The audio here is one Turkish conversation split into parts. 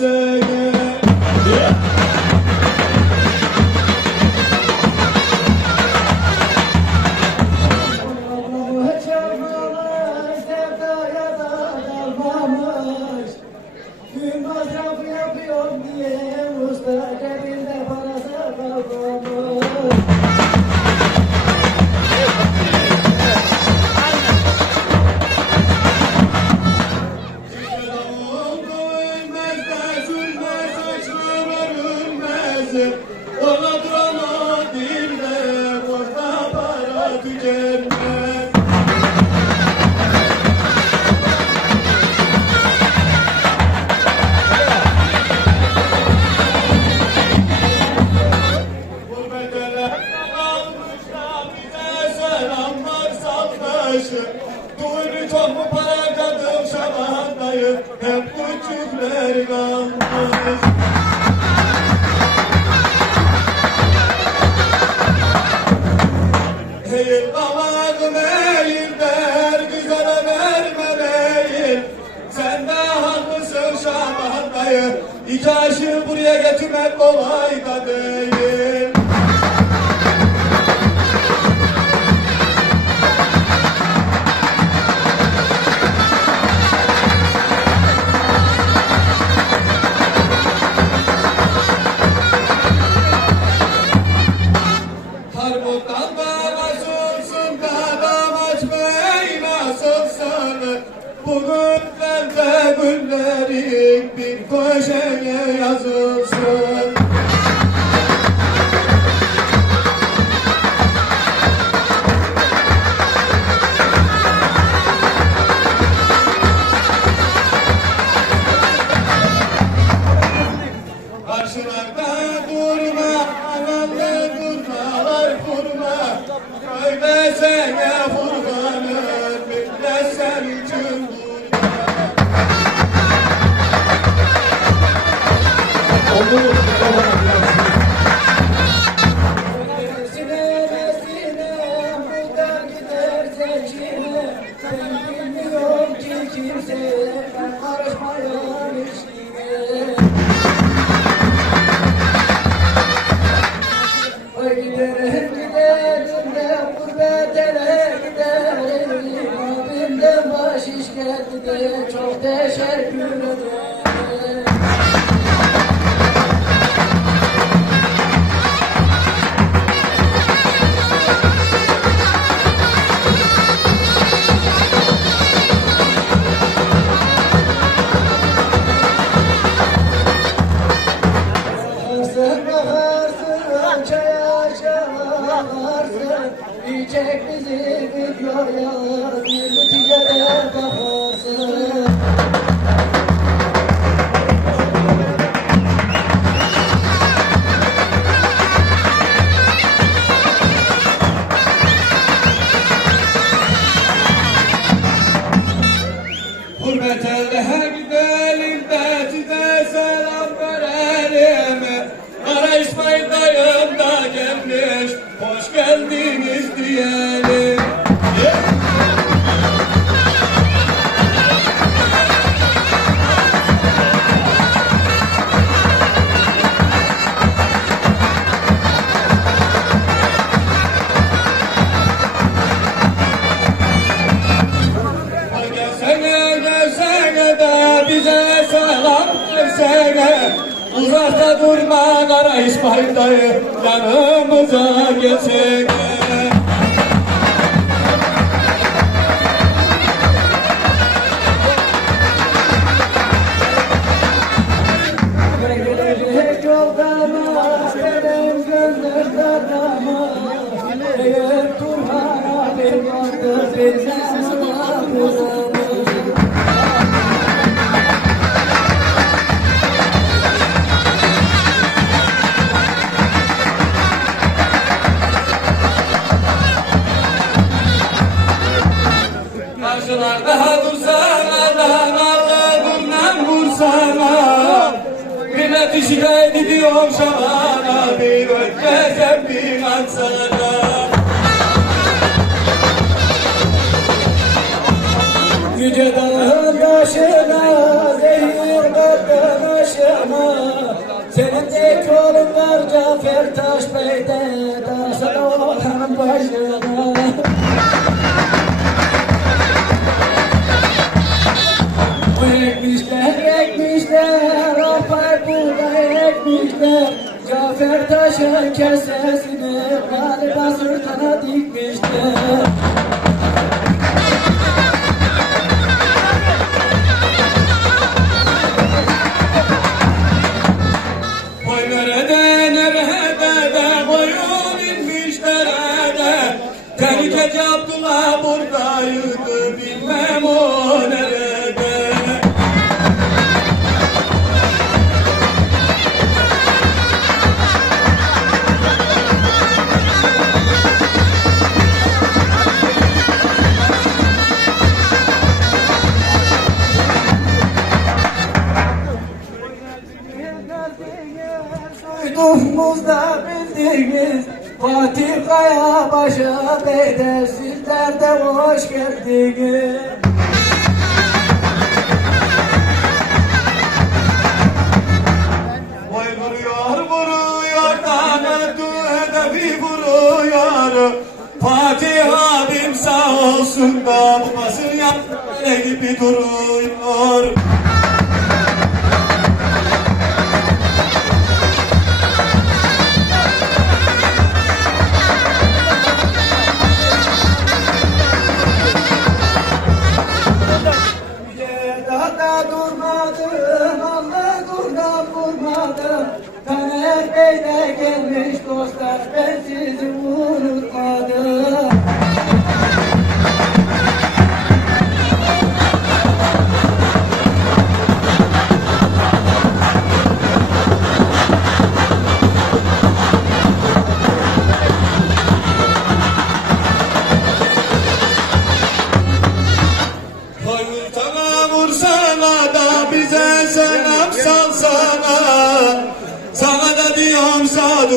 USA. beyim Damağım eğil ver Güzele Sen de haklısın Şaban dayı buraya getirmek kolay da değil. uzakta durma kara İsmail dayı yanımıza geçin. Şamana Bir ötmesem bir atsana Yüce dağın yaşına zehir kattın aşıma Senin tek yolun var Cafer Taş Bey'de Dağsana otanın başına Ekmişler, ekmişler, Cafer Taş'ın kesesini galiba sırtına dikmişler Koy nerede nerede de koyun inmiş derede. Tehlikeci Abdullah buradaydı Bildiğiniz Fatih Kaya başa beyde sizler de hoş geldiniz. Vay vuruyor vuruyor tanıdı hedefi vuruyor. Fatih abim sağ olsun da babasının yanında gibi duruyor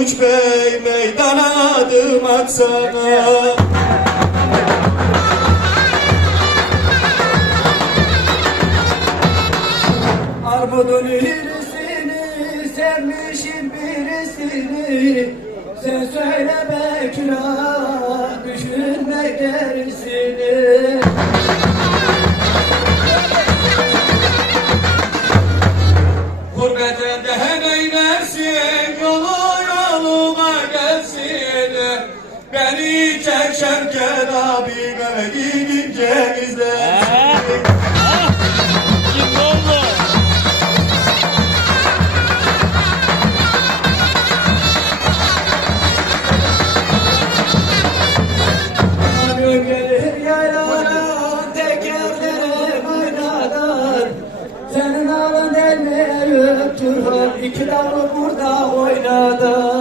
Saduç Bey meydana adım atsana. Armudun irisini, sevmişim birisini. Sen söyle be külah, düşünme gerisini Beni çekerken abi gidince oynadan Senin alın elmeye Turhan, iki davul burada oynadan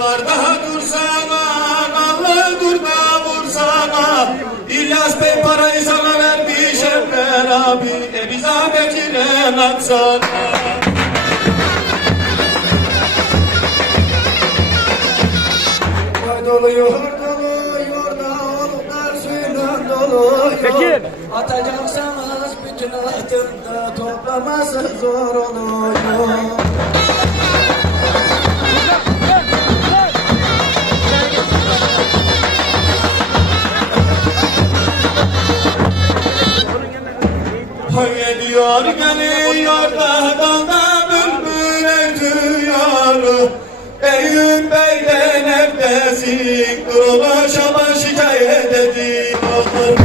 Karşılarda dursana, nallı durma vursana İlyas Bey parayı sana vermiş Enver abi E biz Ahmet'ine Koy doluyor, doluyor da oluklar suyla doluyor. Atacaksanız bütün altında toplaması zor oluyor Ediyor geliyor da dalda bülbül ötüyor Eyüp Bey'den evdesin Durulu Şaban şikayet ediyor